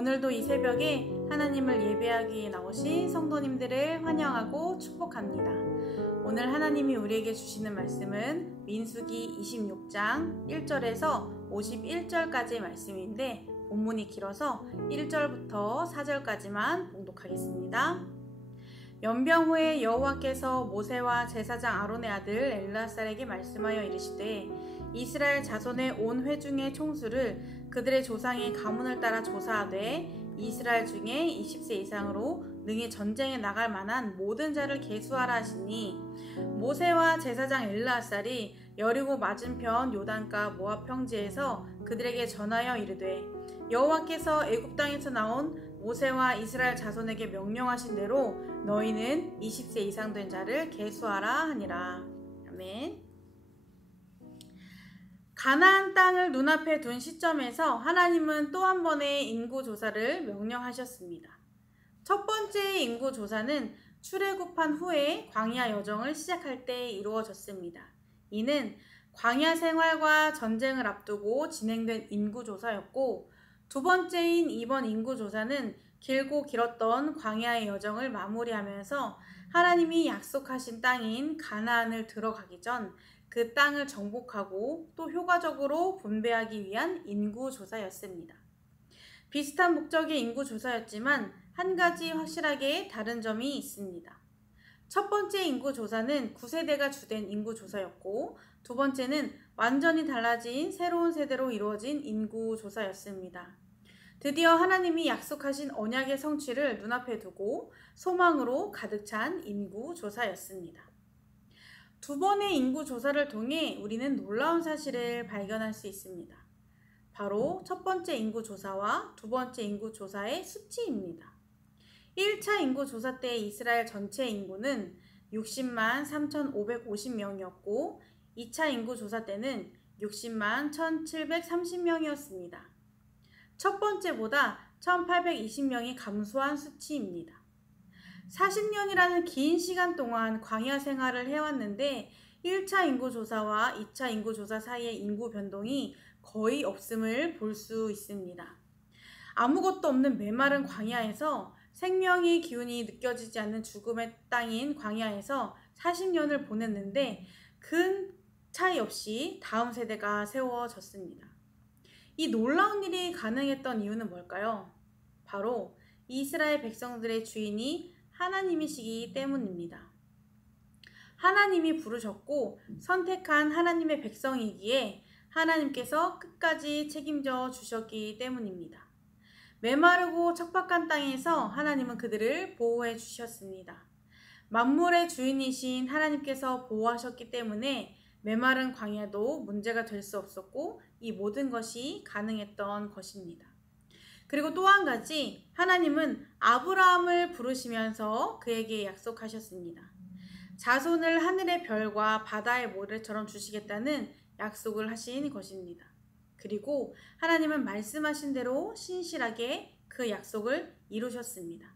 오늘도 이 새벽에 하나님을 예배하기 위해 나오신 성도님들을 환영하고 축복합니다. 오늘 하나님이 우리에게 주시는 말씀은 민수기 26장 1절에서 51절까지의 말씀인데 본문이 길어서 1절부터 4절까지만 봉독하겠습니다. 연병 후에 여호와께서 모세와 제사장 아론의 아들 엘르아살에게 말씀하여 이르시되 이스라엘 자손의 온 회중의 총수를 그들의 조상의 가문을 따라 조사하되 이스라엘 중에 20세 이상으로 능히 전쟁에 나갈 만한 모든 자를 계수하라 하시니 모세와 제사장 엘르아살이 여리고 맞은편 요단가 모압 평지에서 그들에게 전하여 이르되 여호와께서 애굽 땅에서 나온 모세와 이스라엘 자손에게 명령하신 대로 너희는 20세 이상 된 자를 계수하라 하니라. 아멘. 가나안 땅을 눈앞에 둔 시점에서 하나님은 또 한 번의 인구조사를 명령하셨습니다. 첫 번째 인구조사는 출애굽한 후에 광야 여정을 시작할 때 이루어졌습니다. 이는 광야 생활과 전쟁을 앞두고 진행된 인구조사였고 두 번째인 이번 인구조사는 길고 길었던 광야의 여정을 마무리하면서 하나님이 약속하신 땅인 가나안을 들어가기 전 그 땅을 정복하고 또 효과적으로 분배하기 위한 인구조사였습니다. 비슷한 목적의 인구조사였지만 한 가지 확실하게 다른 점이 있습니다. 첫 번째 인구조사는 9세대가 주된 인구조사였고 두 번째는 완전히 달라진 새로운 세대로 이루어진 인구조사였습니다. 드디어 하나님이 약속하신 언약의 성취를 눈앞에 두고 소망으로 가득 찬 인구조사였습니다. 두 번의 인구조사를 통해 우리는 놀라운 사실을 발견할 수 있습니다. 바로 첫 번째 인구조사와 두 번째 인구조사의 수치입니다. 1차 인구조사 때 이스라엘 전체 인구는 60만 3,550명이었고 2차 인구조사 때는 60만 1,730명이었습니다. 첫 번째보다 1,820명이 감소한 수치입니다. 40년이라는 긴 시간 동안 광야 생활을 해왔는데 1차 인구조사와 2차 인구조사 사이의 인구 변동이 거의 없음을 볼 수 있습니다. 아무것도 없는 메마른 광야에서 생명의 기운이 느껴지지 않는 죽음의 땅인 광야에서 40년을 보냈는데 큰 차이 없이 다음 세대가 세워졌습니다. 이 놀라운 일이 가능했던 이유는 뭘까요? 바로 이스라엘 백성들의 주인이 하나님이시기 때문입니다. 하나님이 부르셨고 선택한 하나님의 백성이기에 하나님께서 끝까지 책임져 주셨기 때문입니다. 메마르고 척박한 땅에서 하나님은 그들을 보호해 주셨습니다. 만물의 주인이신 하나님께서 보호하셨기 때문에 메마른 광야도 문제가 될 수 없었고 이 모든 것이 가능했던 것입니다. 그리고 또 한 가지 하나님은 아브라함을 부르시면서 그에게 약속하셨습니다. 자손을 하늘의 별과 바다의 모래처럼 주시겠다는 약속을 하신 것입니다. 그리고 하나님은 말씀하신 대로 신실하게 그 약속을 이루셨습니다.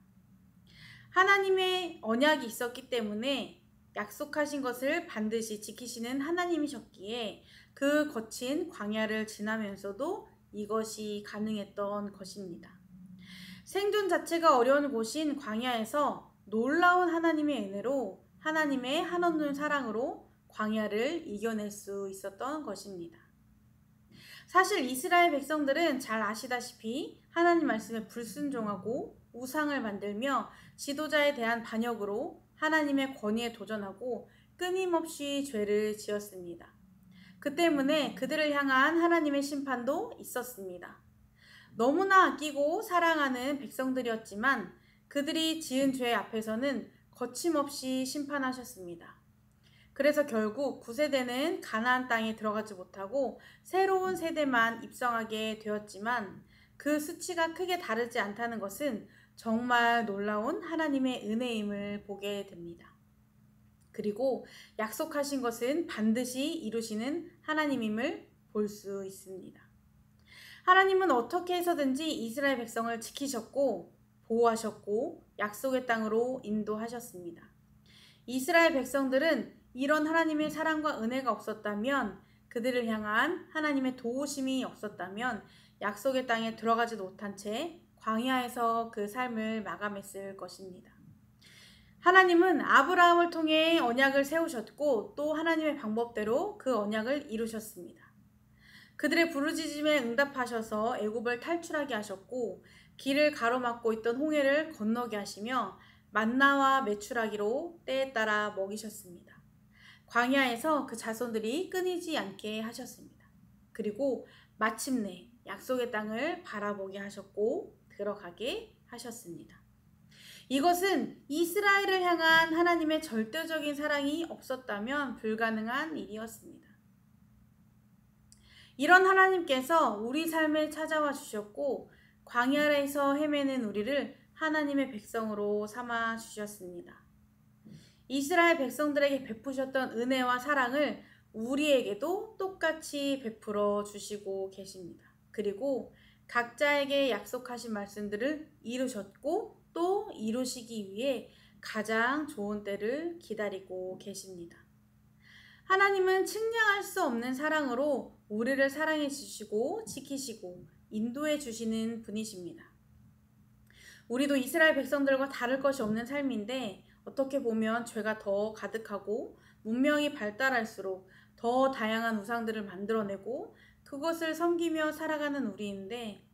하나님의 언약이 있었기 때문에 약속하신 것을 반드시 지키시는 하나님이셨기에 그 거친 광야를 지나면서도 이것이 가능했던 것입니다. 생존 자체가 어려운 곳인 광야에서 놀라운 하나님의 은혜로 하나님의 한없는 사랑으로 광야를 이겨낼 수 있었던 것입니다. 사실 이스라엘 백성들은 잘 아시다시피 하나님 말씀에 불순종하고 우상을 만들며 지도자에 대한 반역으로 하나님의 권위에 도전하고 끊임없이 죄를 지었습니다. 그 때문에 그들을 향한 하나님의 심판도 있었습니다. 너무나 아끼고 사랑하는 백성들이었지만 그들이 지은 죄 앞에서는 거침없이 심판하셨습니다. 그래서 결국 9세대는 가나안 땅에 들어가지 못하고 새로운 세대만 입성하게 되었지만 그 수치가 크게 다르지 않다는 것은 정말 놀라운 하나님의 은혜임을 보게 됩니다. 그리고 약속하신 것은 반드시 이루시는 하나님임을 볼 수 있습니다. 하나님은 어떻게 해서든지 이스라엘 백성을 지키셨고 보호하셨고 약속의 땅으로 인도하셨습니다. 이스라엘 백성들은 이런 하나님의 사랑과 은혜가 없었다면, 그들을 향한 하나님의 도우심이 없었다면 약속의 땅에 들어가지도 못한 채 광야에서 그 삶을 마감했을 것입니다. 하나님은 아브라함을 통해 언약을 세우셨고 또 하나님의 방법대로 그 언약을 이루셨습니다. 그들의 부르짖음에 응답하셔서 애굽을 탈출하게 하셨고 길을 가로막고 있던 홍해를 건너게 하시며 만나와 메추라기로 때에 따라 먹이셨습니다. 광야에서 그 자손들이 끊이지 않게 하셨습니다. 그리고 마침내 약속의 땅을 바라보게 하셨고 들어가게 하셨습니다. 이것은 이스라엘을 향한 하나님의 절대적인 사랑이 없었다면 불가능한 일이었습니다. 이런 하나님께서 우리 삶에 찾아와 주셨고 광야에서 헤매는 우리를 하나님의 백성으로 삼아 주셨습니다. 이스라엘 백성들에게 베푸셨던 은혜와 사랑을 우리에게도 똑같이 베풀어 주시고 계십니다. 그리고 각자에게 약속하신 말씀들을 이루셨고 또 이루시기 위해 가장 좋은 때를 기다리고 계십니다. 하나님은 측량할 수 없는 사랑으로 우리를 사랑해 주시고 지키시고 인도해 주시는 분이십니다. 우리도 이스라엘 백성들과 다를 것이 없는 삶인데 어떻게 보면 죄가 더 가득하고 문명이 발달할수록 더 다양한 우상들을 만들어내고 그것을 섬기며 살아가는 우리인데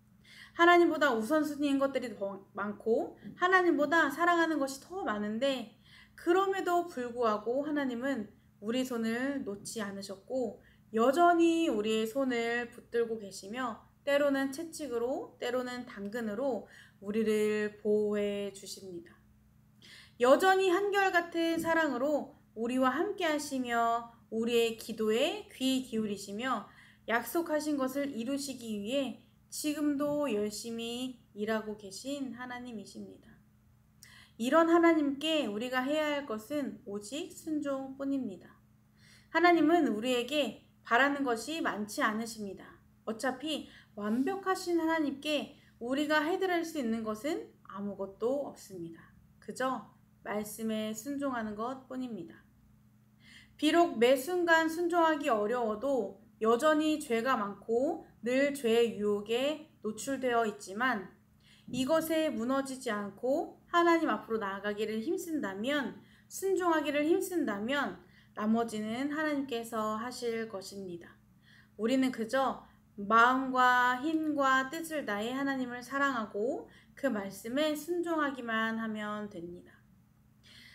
하나님보다 우선순위인 것들이 더 많고 하나님보다 사랑하는 것이 더 많은데 그럼에도 불구하고 하나님은 우리 손을 놓지 않으셨고 여전히 우리의 손을 붙들고 계시며 때로는 채찍으로 때로는 당근으로 우리를 보호해 주십니다. 여전히 한결같은 사랑으로 우리와 함께 하시며 우리의 기도에 귀 기울이시며 약속하신 것을 이루시기 위해 지금도 열심히 일하고 계신 하나님이십니다. 이런 하나님께 우리가 해야 할 것은 오직 순종뿐입니다. 하나님은 우리에게 바라는 것이 많지 않으십니다. 어차피 완벽하신 하나님께 우리가 해드릴 수 있는 것은 아무것도 없습니다. 그저 말씀에 순종하는 것뿐입니다. 비록 매 순간 순종하기 어려워도 여전히 죄가 많고 늘 죄의 유혹에 노출되어 있지만 이것에 무너지지 않고 하나님 앞으로 나아가기를 힘쓴다면 순종하기를 힘쓴다면 나머지는 하나님께서 하실 것입니다. 우리는 그저 마음과 힘과 뜻을 다해 하나님을 사랑하고 그 말씀에 순종하기만 하면 됩니다.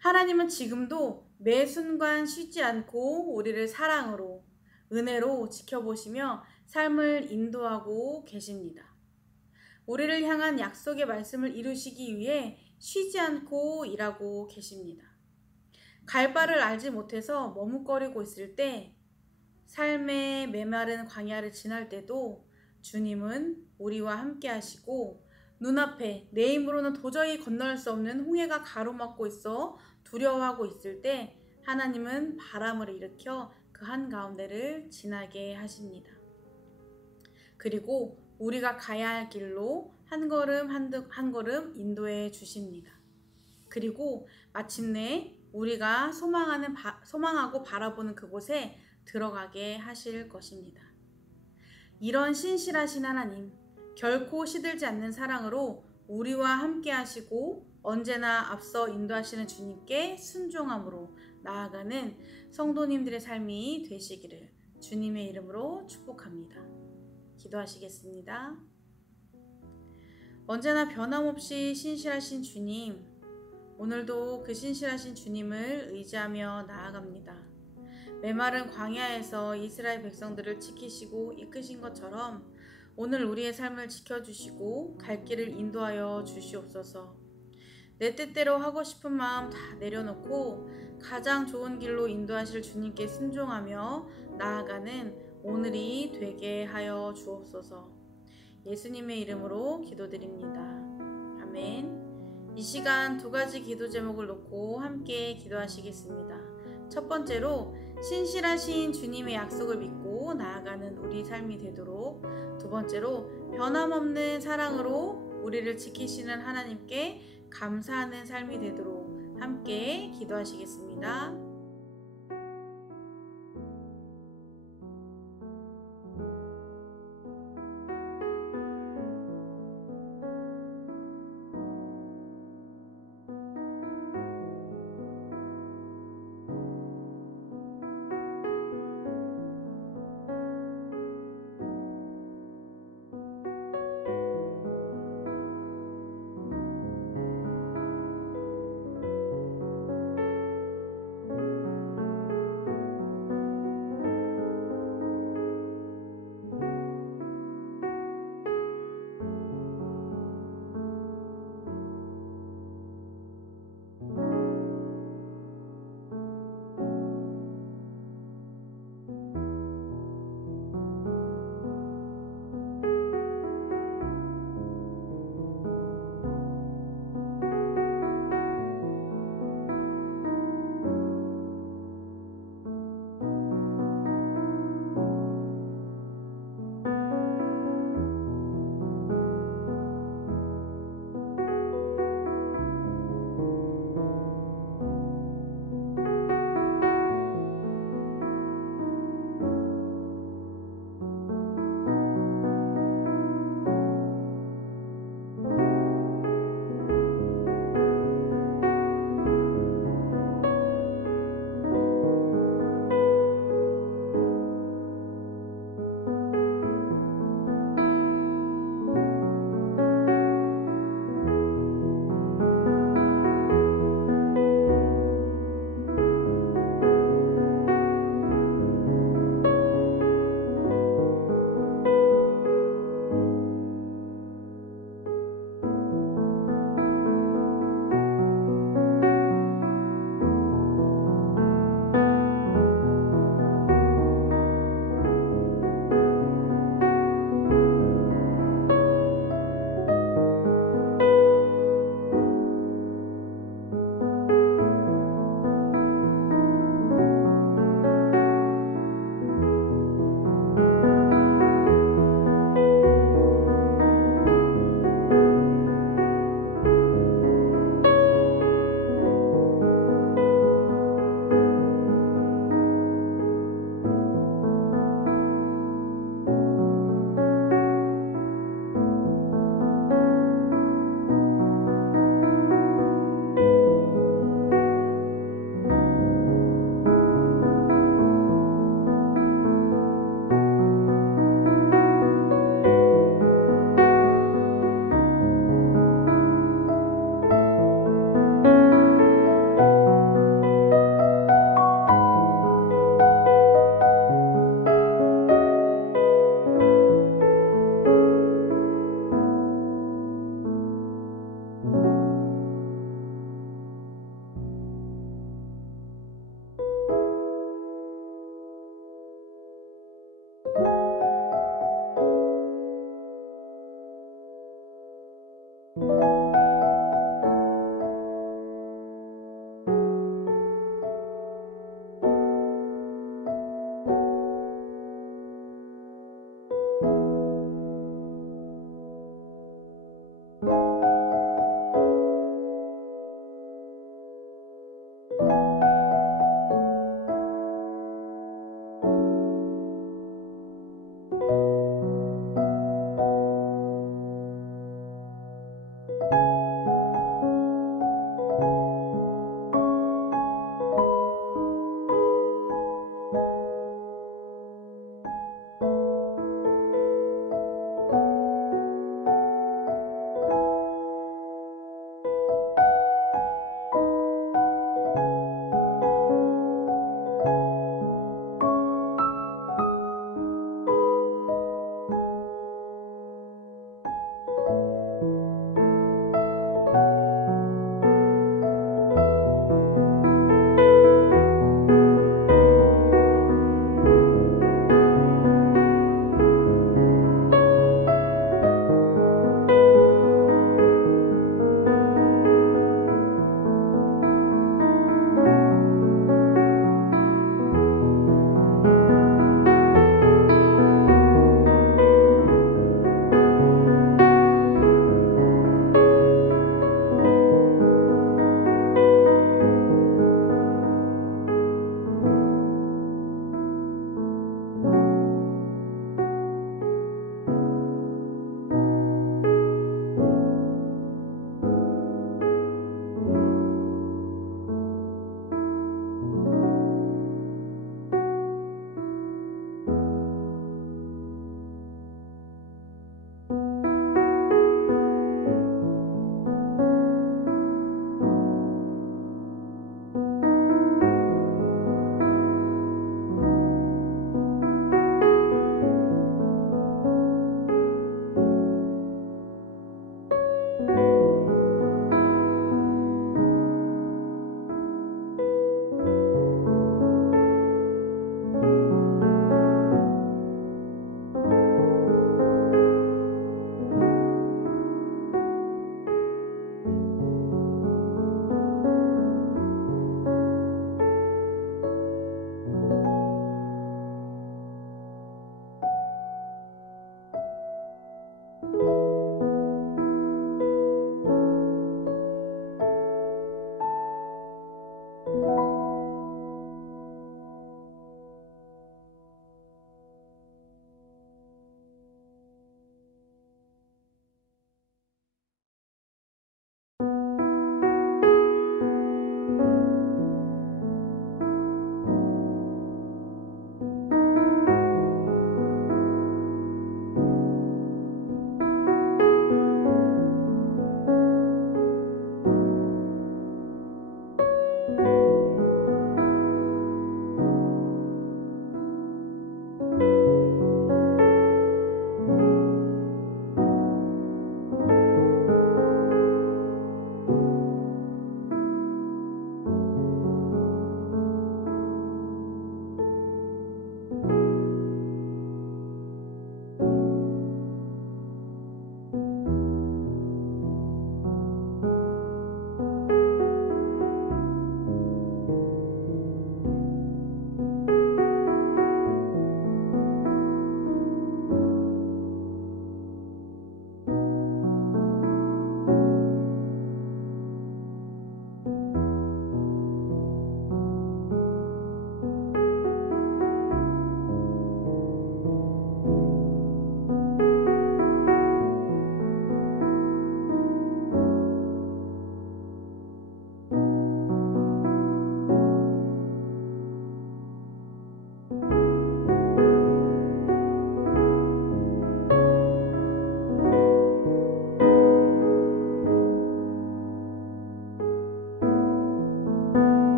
하나님은 지금도 매 순간 쉬지 않고 우리를 사랑으로 은혜로 지켜보시며 삶을 인도하고 계십니다. 우리를 향한 약속의 말씀을 이루시기 위해 쉬지 않고 일하고 계십니다. 갈 바를 알지 못해서 머뭇거리고 있을 때 삶의 메마른 광야를 지날 때도 주님은 우리와 함께 하시고 눈앞에 내 힘으로는 도저히 건널 수 없는 홍해가 가로막고 있어 두려워하고 있을 때 하나님은 바람을 일으켜 그 한가운데를 지나게 하십니다. 그리고 우리가 가야 할 길로 한 걸음 한 걸음 인도해 주십니다. 그리고 마침내 우리가 소망하고 바라보는 그곳에 들어가게 하실 것입니다. 이런 신실하신 하나님, 결코 시들지 않는 사랑으로 우리와 함께 하시고 언제나 앞서 인도하시는 주님께 순종함으로 나아가는 성도님들의 삶이 되시기를 주님의 이름으로 축복합니다. 기도하시겠습니다. 언제나 변함없이 신실하신 주님, 오늘도 그 신실하신 주님을 의지하며 나아갑니다. 메마른 광야에서 이스라엘 백성들을 지키시고 이끄신 것처럼 오늘 우리의 삶을 지켜주시고 갈 길을 인도하여 주시옵소서. 내 뜻대로 하고 싶은 마음 다 내려놓고 가장 좋은 길로 인도하실 주님께 순종하며 나아가는 오늘이 되게 하여 주옵소서. 예수님의 이름으로 기도드립니다. 아멘. 이 시간 두 가지 기도 제목을 놓고 함께 기도하시겠습니다. 첫 번째로 신실하신 주님의 약속을 믿고 나아가는 우리 삶이 되도록, 두 번째로 변함없는 사랑으로 우리를 지키시는 하나님께 감사하는 삶이 되도록 함께 기도하시겠습니다.